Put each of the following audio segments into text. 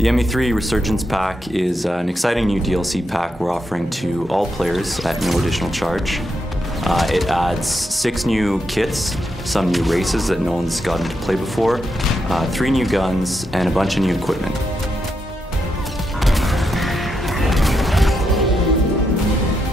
The ME3 Resurgence pack is an exciting new DLC pack we're offering to all players at no additional charge. It adds 6 new kits, some new races that no one's gotten to play before, 3 new guns, and a bunch of new equipment.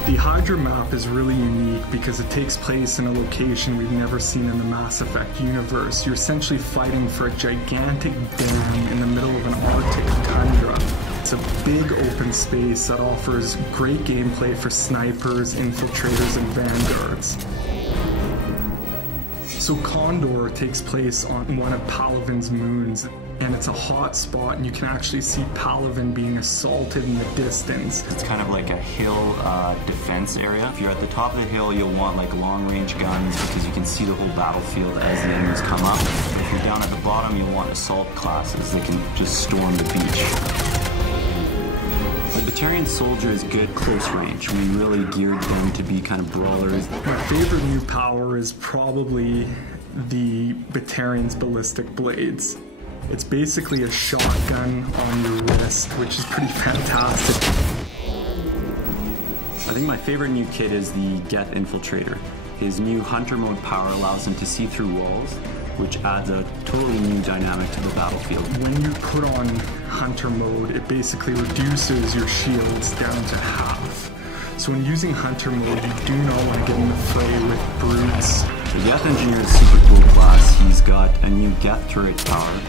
The Hydra map is really unique because it takes place in a location we've never seen in the Mass Effect universe. You're essentially fighting for a gigantic dam in the middle of an Arctic tundra. It's a big open space that offers great gameplay for snipers, infiltrators, and vanguards. So Condor takes place on one of Palaven's moons, and it's a hot spot, and you can actually see Palaven being assaulted in the distance. It's kind of like a hill defense area. If you're at the top of the hill, you'll want like long-range guns because you can see the whole battlefield as the enemies come up. But if you're down at the bottom, you'll want assault classes that can just storm the beach. The Batarian soldier is good close range. We really geared them to be kind of brawlers. My favorite new power is probably the Batarian's ballistic blades. It's basically a shotgun on your wrist, which is pretty fantastic. I think my favorite new kit is the Geth Infiltrator. His new hunter mode power allows him to see through walls, which adds a totally new dynamic to the battlefield. When you put on hunter mode, it basically reduces your shields down to half. So when using hunter mode, you do not want to get in the fray with brutes. The Geth Engineer is super cool class. He's got a new Geth turret power.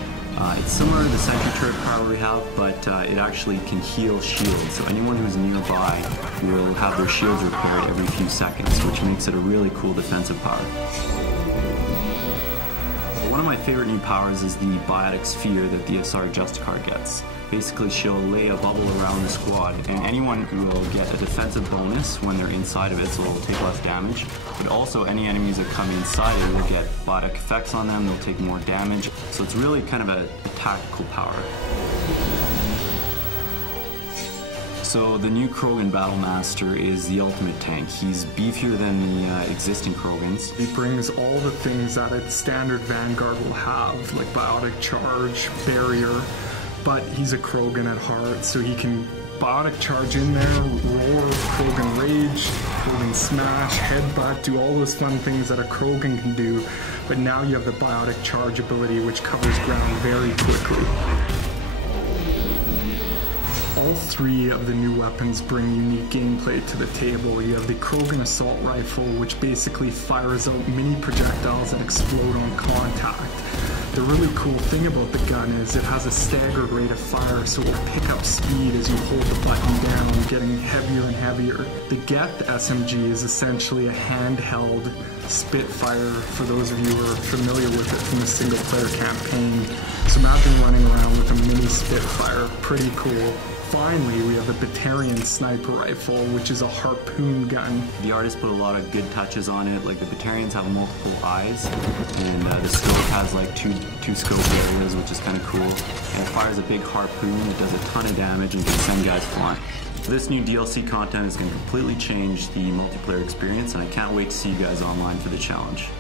It's similar to the sentry turret power we have, but it actually can heal shields. So anyone who's nearby will have their shields repaired every few seconds, which makes it a really cool defensive power. One of my favorite new powers is the biotic sphere that the SR Justicar gets. Basically, she'll lay a bubble around the squad, and anyone will get a defensive bonus when they're inside of it, so they'll take less damage. But also, any enemies that come inside it will get biotic effects on them, they'll take more damage. So it's really kind of a tactical power. So the new Krogan battlemaster is the ultimate tank. He's beefier than the existing Krogans. He brings all the things that a standard Vanguard will have, like biotic charge, barrier, but he's a Krogan at heart, so he can biotic charge in there, roar, Krogan rage, Krogan smash, headbutt, do all those fun things that a Krogan can do, but now you have the biotic charge ability, which covers ground very quickly. All 3 of the new weapons bring unique gameplay to the table. You have the Krogan assault rifle, which basically fires out mini projectiles that explode on contact. The really cool thing about the gun is it has a staggered rate of fire, so it will pick up speed as you hold the button down, getting heavier and heavier. The Geth SMG is essentially a handheld Spitfire, for those of you who are familiar with it from the single-player campaign. So imagine running around with a mini Spitfire, pretty cool. Finally, we have the Batarian sniper rifle, which is a harpoon gun. The artist put a lot of good touches on it. Like the Batarians have multiple eyes, and the scope has like two scope areas, which is kind of cool. And it fires a big harpoon that does a ton of damage and can send guys flying. This new DLC content is going to completely change the multiplayer experience, and I can't wait to see you guys online for the challenge.